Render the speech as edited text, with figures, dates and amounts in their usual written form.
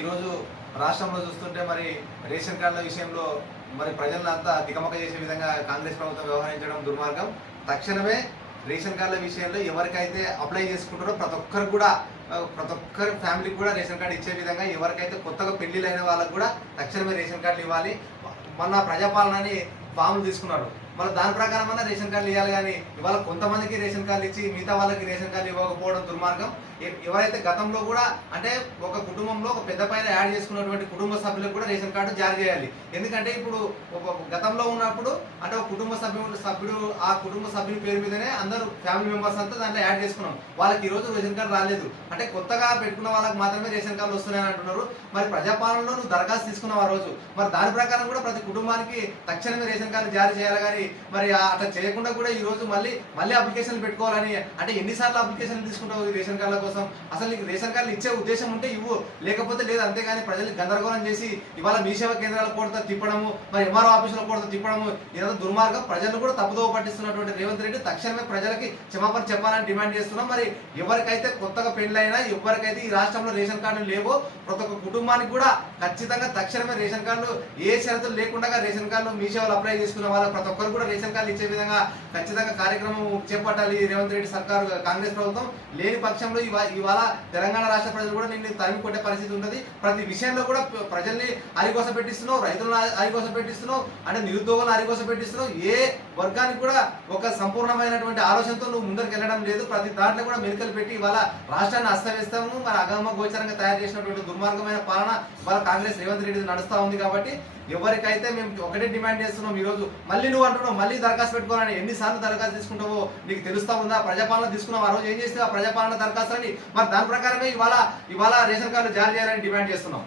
ఈరోజు రాష్ట్రంలో చూస్తుంటే మరి రేషన్ కార్డుల విషయంలో మరి ప్రజలంతా తికమక చేసే విధంగా కాంగ్రెస్ ప్రభుత్వం వ్యవహరించడం దుర్మార్గం. తక్షణమే రేషన్ కార్డుల విషయంలో ఎవరికైతే అప్లై చేసుకుంటారో ప్రతి ఒక్కరి ఫ్యామిలీకి కూడా రేషన్ కార్డు ఇచ్చే విధంగా, ఎవరికైతే కొత్తగా పెళ్లిళ్ళైన వాళ్ళకు కూడా తక్షణమే రేషన్ కార్డులు ఇవ్వాలి. మొన్న ప్రజాపాలనని ఫామ్లు తీసుకున్నారు, మళ్ళీ దాని ప్రకారం రేషన్ కార్డులు ఇవ్వాలి. కానీ ఇవాళ కొంతమందికి రేషన్ కార్డులు ఇచ్చి మిగతా వాళ్ళకి రేషన్ కార్డులు ఇవ్వకపోవడం దుర్మార్గం. ఎవరైతే గతంలో కూడా అంటే ఒక కుటుంబంలో ఒక పెద్ద పైన యాడ్ చేసుకున్నటువంటి కుటుంబ సభ్యులకు కూడా రేషన్ కార్డు జారీ చేయాలి. ఎందుకంటే ఇప్పుడు గతంలో ఉన్నప్పుడు అంటే ఒక కుటుంబ సభ్యుడు ఆ కుటుంబ సభ్యుని పేరు మీదనే అందరూ ఫ్యామిలీ మెంబర్స్ అంతా దాంట్లో యాడ్ చేసుకున్నాం. వాళ్ళకి ఈ రోజు రేషన్ కార్డు రాలేదు, అంటే కొత్తగా పెట్టుకున్న వాళ్ళకి మాత్రమే రేషన్ కార్డులు వస్తున్నాయని అంటున్నారు. మరి ప్రజాపాలనలో నువ్వు దరఖాస్తు తీసుకున్నావు ఆ రోజు, మరి దాని ప్రకారం కూడా ప్రతి కుటుంబానికి తక్షణమే రేషన్ కార్డు జారీ చేయాలి. కానీ మరి అట్లా చేయకుండా కూడా ఈ రోజు మళ్ళీ అప్లికేషన్లు పెట్టుకోవాలని, అంటే ఎన్నిసార్లు అప్లికేషన్లు తీసుకుంటావు ఈ రేషన్ కార్డుల కోసం? అసలు నీకు రేషన్ కార్డులు ఇచ్చే ఉద్దేశం ఉంటే ఇవ్వు, లేకపోతే లేదు. అంతేగాని ప్రజలకు గందరగోళం చేసి ఇవాళ మీ సేవా కేంద్రాల కోడతో తిప్పడము, మరి ఎంఆర్ఓ ఆఫీసుల కోడతో తిప్పడము ఇదంతా దుర్మార్గం. ప్రజలు కూడా తప్పుదోవ పట్టిస్తున్నటువంటి రేవంత్ రెడ్డి తక్షణమే ప్రజలకి క్షమాపణ చెప్పాలని డిమాండ్ చేస్తున్నాం. మరి ఎవరికైతే కొత్తగా పెళ్లైనా, ఎవరికైతే ఈ రాష్ట్రంలో రేషన్ కార్డులు లేవో ప్రతి ఒక్క కుటుంబానికి కూడా ఖచ్చితంగా తక్షణమే రేషన్ కార్డులు ఏ షరతులు లేకుండా రేషన్ కార్డులు మీ సేవలు అప్లై చేసుకున్న వాళ్ళకి ప్రతి ఒక్కరు కూడా రేషన్ కార్డులు ఇచ్చే విధంగా ఖచ్చితంగా కార్యక్రమం చేపట్టాలి రేవంత్ రెడ్డి సర్కారు, కాంగ్రెస్ ప్రభుత్వం. లేని పక్షంలో ఇవాళ తెలంగాణ రాష్ట్ర ప్రజలు కూడా నిన్ను తరిమి కొట్టే పరిస్థితి ఉంటుంది. ప్రతి విషయంలో కూడా ప్రజల్ని అరిగోస పెట్టిస్తున్నావు, రైతులను అరిగోస పెట్టిస్తున్నావు, అంటే నిరుద్యోగులను అరిగోస పెట్టిస్తున్నావు. ఏ వర్గానికి కూడా ఒక సంపూర్ణమైనటువంటి ఆలోచనతో నువ్వు ముందరికి వెళ్ళడం లేదు. ప్రతి దాంట్లో కూడా మెలికలు పెట్టి ఇవాళ రాష్ట్రాన్ని అస్తవ్యస్తము, మరి అగమ గోచరంగా తయారు చేసినటువంటి దుర్మార్గమైన పాలన ఇవాళ కాంగ్రెస్ రేవంత్ రెడ్డి నడుస్తూ ఉంది. కాబట్టి ఎవరికైతే మేము ఒకటే డిమాండ్ చేస్తున్నాం, ఈ రోజు మళ్ళీ నువ్వు అంటున్నావు మళ్ళీ దరఖాస్తు పెట్టుకోవాలని. ఎన్నిసార్లు దరఖాస్తు తీసుకుంటావో నీకు తెలుస్తా ఉందా? ప్రజాపాలన తీసుకున్నావు, ఆ రోజు ఏం చేస్తే ఆ ప్రజాపాలన దరఖాస్తు అని, మరి దాని ప్రకారమే ఇవాళ రేషన్ కార్డు జారీ చేయాలని డిమాండ్ చేస్తున్నాం.